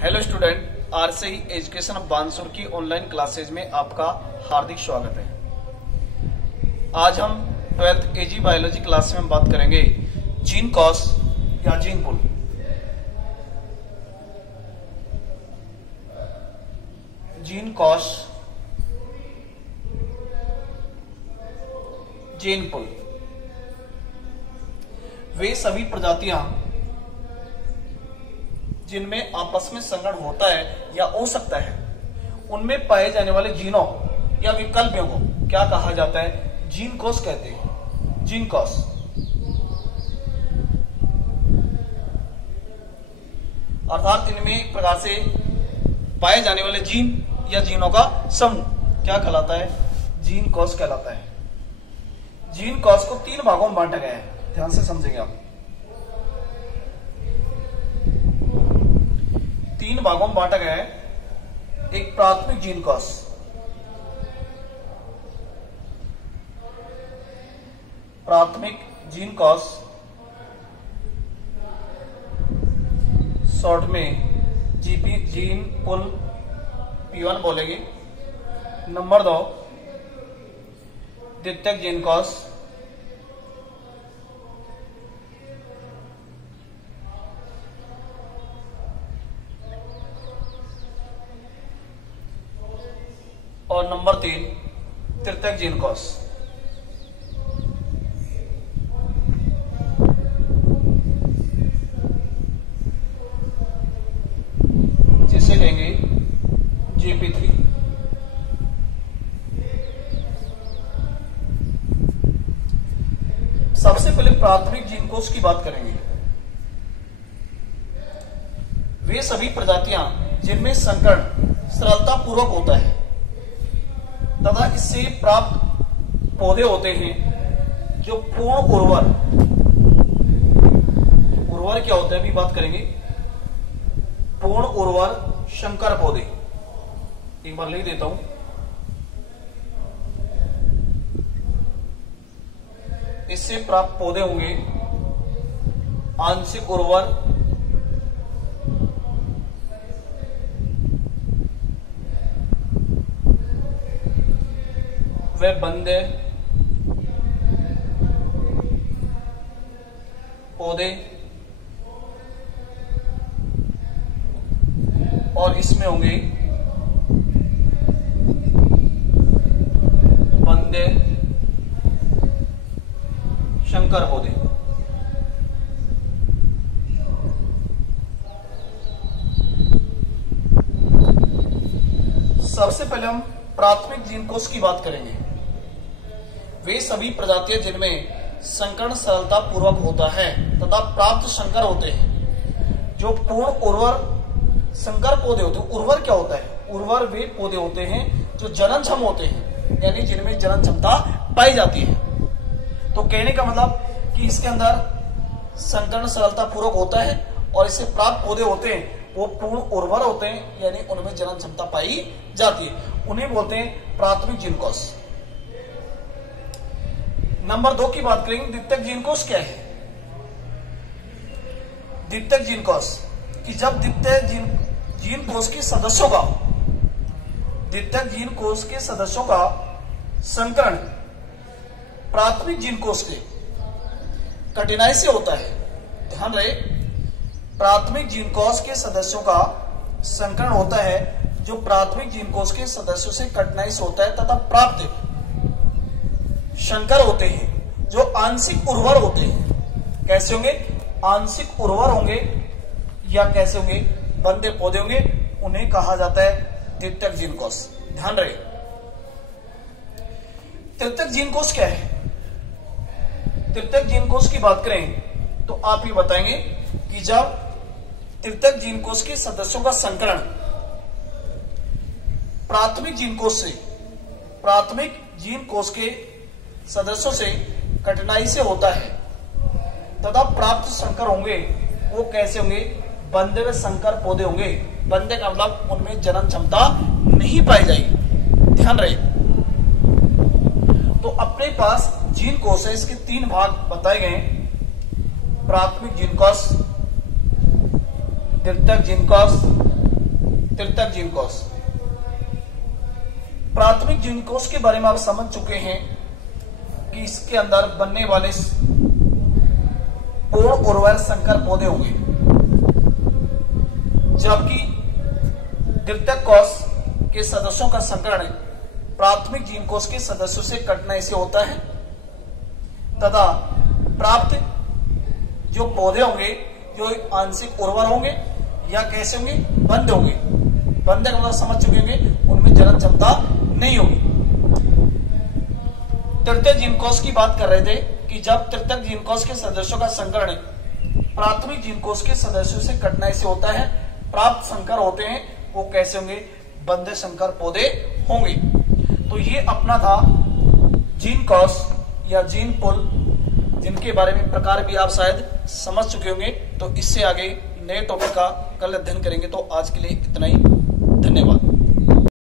Hello student, RCE education of Bansur की online classes में आपका हार्दिक स्वागत है। आज हम 12th एजी बायोलॉजी क्लास में बात करेंगे जीन कॉस या जीन पुल। जीन कॉस, जीन पुल वे सभी प्रजातियां जिनमें आपस में संकरण होता है या हो सकता है, उनमें पाए जाने वाले जीनों या विकल्पों को क्या कहा जाता है? जीन कॉस कहते हैं। जीन कॉस अर्थात इनमें एक प्रकार से पाए जाने वाले जीन या जीनों का समूह क्या कहलाता है? जीन कॉस कहलाता है। जीन कॉस को 3 भागों में बांटा गया है, ध्यान से समझेंगे आप। 3 भागों में बांटा गया है। एक प्राथमिक जीन कॉस, प्राथमिक जीन कॉस शॉर्ट में जीपी जीन पुल P1 बोलेंगे। नंबर 2 द्वितीयक जीन कॉस, और नंबर 3 तृतीयक जीन कॉस। जिसे लेंगे GP3। सबसे पहले प्राथमिक जीन कोष की बात करेंगे। वे सभी प्रजातियां जिनमें संकरण सरलता पूर्वक होता है तथा इससे प्राप्त पौधे होते हैं जो पूर्ण उर्वर क्या होता है अभी बात करेंगे। पूर्ण उर्वर संकर पौधे, एक बार लिख देता हूं। इससे प्राप्त पौधे होंगे आंशिक उर्वर, वे बंदे पौधे, और इसमें होंगे बंदे संकर पौधे। सबसे पहले हम प्राथमिक जीन कोष की बात करेंगे। वे सभी प्रजातियां जिनमें संकरण सरलता पूर्वक होता है तथा प्राप्त संकर होते हैं जो पूर्ण उर्वर संकर पौधे होते हैं। उर्वर क्या होता है? उर्वर वे पौधे होते हैं जो जननक्षम होते हैं, यानी जिनमें जनन क्षमता पाई जाती है। तो कहने का मतलब कि इसके अंदर संकरण सरलता पूर्वक होता है और इससे प्राप्त पौधे होते हैं वो पूर्ण उर्वर होते हैं, यानी उनमें जनन क्षमता पाई जाती है। उन्हें बोलते हैं प्राथमिक जीन कोष। नंबर 2 की बात करेंगे। द्वितीयक जीन कोष क्या है? द्वितीयक जीन कोष कि जब द्वितीयक जीन कोष के सदस्यों का, द्वितीयक जीन कोष के सदस्यों का संकरण प्राथमिक जीन कोष के कठिनाई से होता है। ध्यान रहे, प्राथमिक जीन कोष के सदस्यों का संकरण होता है जो प्राथमिक जीन कोष के सदस्यों से कठिनाई से होता है तथा प्राप्त संकर होते हैं जो आंशिक उर्वर होते हैं। कैसे होंगे? आंशिक उर्वर होंगे या कैसे होंगे? बंदे पौधे होंगे। उन्हें कहा जाता है द्वितीयक जीन कोष। ध्यान रहे, तृतीयक जीन कोष क्या है? तृतीयक जीन कोष की बात करें तो आप ये बताएंगे कि जब तृतीयक जीन कोष के सदस्यों का संकरण प्राथमिक जीन कोष से, प्राथमिक जीन कोष के सदस्यों से कठिनाई से होता है तथा प्राप्त संकर होंगे वो कैसे होंगे? बंदे व संकर पौधे होंगे। बंदे का मतलब उनमें जनन क्षमता नहीं पाई जाएगी। ध्यान रहे, तो अपने पास जीन कोष है, इसके 3 भाग बताए गए। प्राथमिक जीन कोष, द्वितीयक जीन कोष तृतीयक जीन कोश। प्राथमिक जीन कोश के बारे में आप समझ चुके हैं कि इसके अंदर बनने वाले पूर्ण उर्वर संकर पौधे होंगे, जबकि तृतीयक कोश के सदस्यों का संकरण प्राथमिक जीन कोश के सदस्यों से कटने से होता है तथा प्राप्त जो पौधे होंगे जो आंशिक उर्वर होंगे या कैसे होंगे, बंद होंगे। बंद का मतलब समझ चुके होंगे, उनमें जनन क्षमता नहीं होगी। तृतीय जीन कोश की बात कर रहे थे कि जब तृतीयक जीन कोश के सदस्यों का संकरण प्राथमिक जीन कोश के सदस्यों से कटनाई से होता है, प्राप्त संकर होते हैं वो कैसे होंगे, बंदे संकर पौधे होंगे। तो ये अपना था जीन कोश या जीन पुल, जिनके बारे में प्रकार भी आप शायद समझ चुके होंगे। तो इससे आगे नए टॉपिक का कल अध्ययन करेंगे। तो आज के लिए इतना ही।